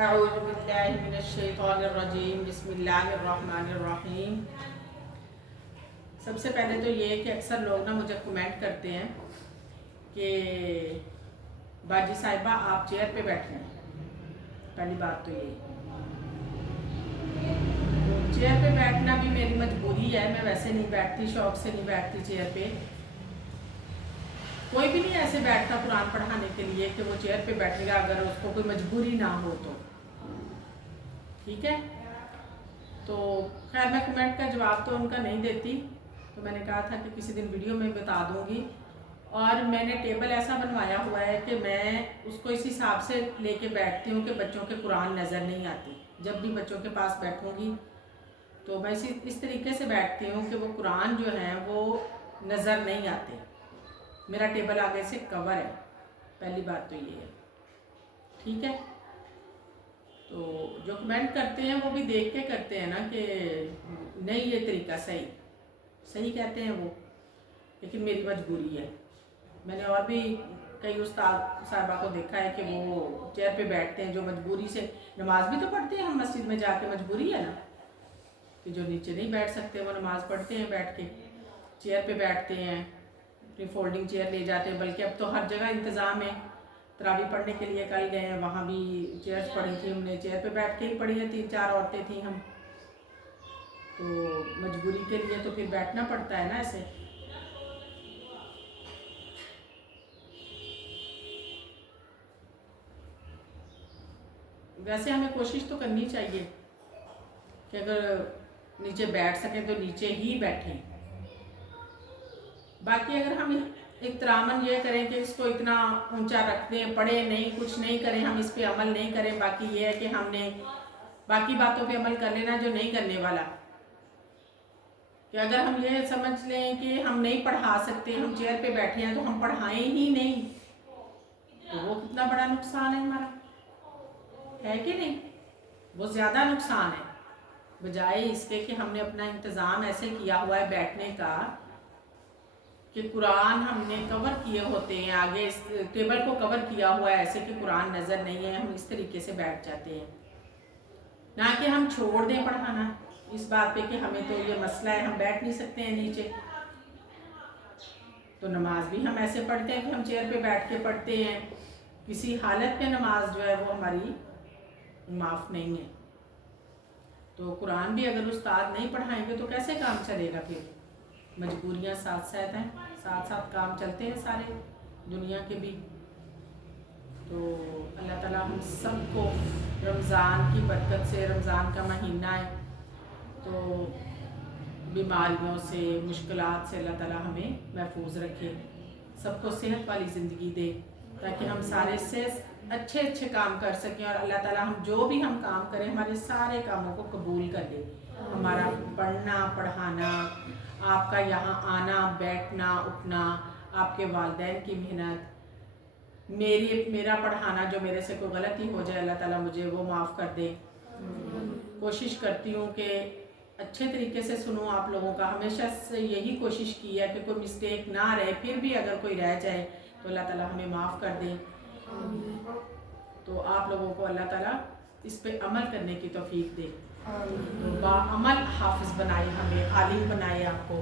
اعوذ باللہ من الشیطان الرجیم بسم اللہ الرحمن الرحیم۔ سب سے پہلے تو یہ کہ اکثر لوگ مجھے کمنٹ کرتے ہیں کہ باجی صاحبہ آپ چیئر پہ بیٹھے ہیں۔ پہلی بات تو یہ چیئر پہ بیٹھنا بھی میری مجبوری ہے، میں ویسے نہیں بیٹھتی، شوق سے نہیں بیٹھتی چیئر پہ۔ کوئی بھی نہیں ایسے بیٹھتا قرآن پڑھانے کے لیے کہ وہ چیئر پہ بیٹھے گا اگر اس کو کوئی مجبوری نہ ہو تو، ٹھیک ہے۔ تو خیر میں کمنٹ کا جواب تو ان کا نہیں دیتی، تو میں نے کہا تھا کہ کسی دن ویڈیو میں بتا دوں گی۔ اور میں نے ٹیبل ایسا بنوایا ہوا ہے کہ میں اس کو اس حساب سے لے کے بیٹھتی ہوں کہ بچوں کے قرآن نظر نہیں آتی۔ جب بھی بچوں کے پاس بیٹھوں گی تو میں اس طریقے سے بیٹھتی ہوں کہ وہ قرآن جو ہیں وہ نظر نہیں آتے۔ میرا ٹیبل آگے سے کور ہے، پہلی بات تو یہ ہے، ٹھیک ہے۔ تو جو کمنٹ کرتے ہیں وہ بھی دیکھ کے کرتے ہیں نا کہ نہیں یہ طریقہ صحیح کہتے ہیں وہ، لیکن میری مجبوری ہے۔ میں نے اور بھی کئی استاد صاحبہ کو دیکھا ہے کہ وہ چیئر پہ بیٹھتے ہیں، جو مجبوری سے، نماز بھی تو پڑھتے ہیں ہم مسجد میں جا کے، مجبوری ہے نا کہ جو نیچے نہیں بیٹھ سکتے وہ نماز پڑھتے ہیں بیٹھ کے، چیئر پہ بیٹھتے ہیں، اپنی فولڈنگ چیئر لے جاتے ہیں۔ بلکہ اب تو ہر جگہ انتظام ہے، تراویح پڑھنے کے لیے کل گئے ہیں وہاں بھی چیئرز پڑھی تھی ہم نے، چیئر پہ بیٹھ کے ہی پڑھی ہیں، 3-4 عورتیں تھیں ہم، تو مجبوری کے لیے تو پھر بیٹھنا پڑتا ہے نا ایسے۔ ویسے ہمیں کوشش تو کرنی چاہیے کہ اگر نیچے بیٹھ سکیں تو نیچے ہی بیٹھیں۔ باقی اگر ہم احتراماً یہ کریں کہ اس کو اتنا اونچا رکھ دیں، پڑھیں نہیں، کچھ نہیں کریں، ہم اس پہ عمل نہیں کریں، باقی یہ ہے کہ ہم نے باقی باتوں پہ عمل کر لینا جو نہیں کرنے والا، کہ اگر ہم یہ سمجھ لیں کہ ہم نہیں پڑھا سکتے، ہم چیئر پہ بیٹھے ہیں تو ہم پڑھائیں ہی نہیں، تو وہ کتنا بڑا نقصان ہے ہمارا، ہے کہ نہیں؟ وہ زیادہ نقصان ہے، بجائے اس کے کہ ہم نے اپنا انتظام ایسے کیا ہوا ہے بیٹھنے کا کہ قرآن ہم نے کور کیے ہوتے ہیں، آگے اس ٹیبل کو کور کیا ہوا ہے ایسے کہ قرآن نظر نہیں ہے، ہم اس طریقے سے بیٹھ جاتے ہیں۔ نہ کہ ہم چھوڑ دیں پڑھانا اس بات پہ کہ ہمیں تو یہ مسئلہ ہے، ہم بیٹھ نہیں سکتے ہیں نیچے، تو نماز بھی ہم ایسے پڑھتے ہیں کہ ہم چیئر پہ بیٹھ کے پڑھتے ہیں، کسی حالت پہ نماز جو ہے وہ ہماری معاف نہیں ہے۔ تو قرآن بھی اگر استاد نہیں پڑھائیں گے تو کیسے کام چلے گا؟ پھر مجبوریاں ساتھ ساتھ ہیں، ساتھ ساتھ کام چلتے ہیں سارے دنیا کے بھی۔ تو اللہ تعالیٰ ہم سب کو رمضان کی برکت سے، رمضان کا مہینہ ہے تو بیماریوں سے، مشکلات سے اللہ تعالیٰ ہمیں محفوظ رکھے، سب کو صحت والی زندگی دے تاکہ ہم سارے سے اچھے کام کر سکیں، اور اللہ تعالیٰ ہم جو بھی ہم کام کریں ہمارے سارے کاموں کو قبول کر لے۔ ہمارا پڑھنا پڑھانا، آپ کا یہاں آنا بیٹھنا اٹھنا، آپ کے والدین کی محنت، میرا پڑھانا، جو میرے سے کوئی غلطی ہو جائے اللہ تعالیٰ مجھے وہ معاف کر دے۔ کوشش کرتی ہوں کہ اچھے طریقے سے سنوں آپ لوگوں کا، ہمیشہ سے یہی کوشش کی ہے کہ کوئی مسٹیک نہ رہے، پھر بھی اگر کوئی رہ جائے تو اللہ تعالیٰ ہمیں معاف کر دے۔ تو آپ لوگوں کو اللہ تعالیٰ اس پہ عمل کرنے کی توفیق دے، تو با عمل حافظ بنائے، ہمیں عالم بنائے آپ کو۔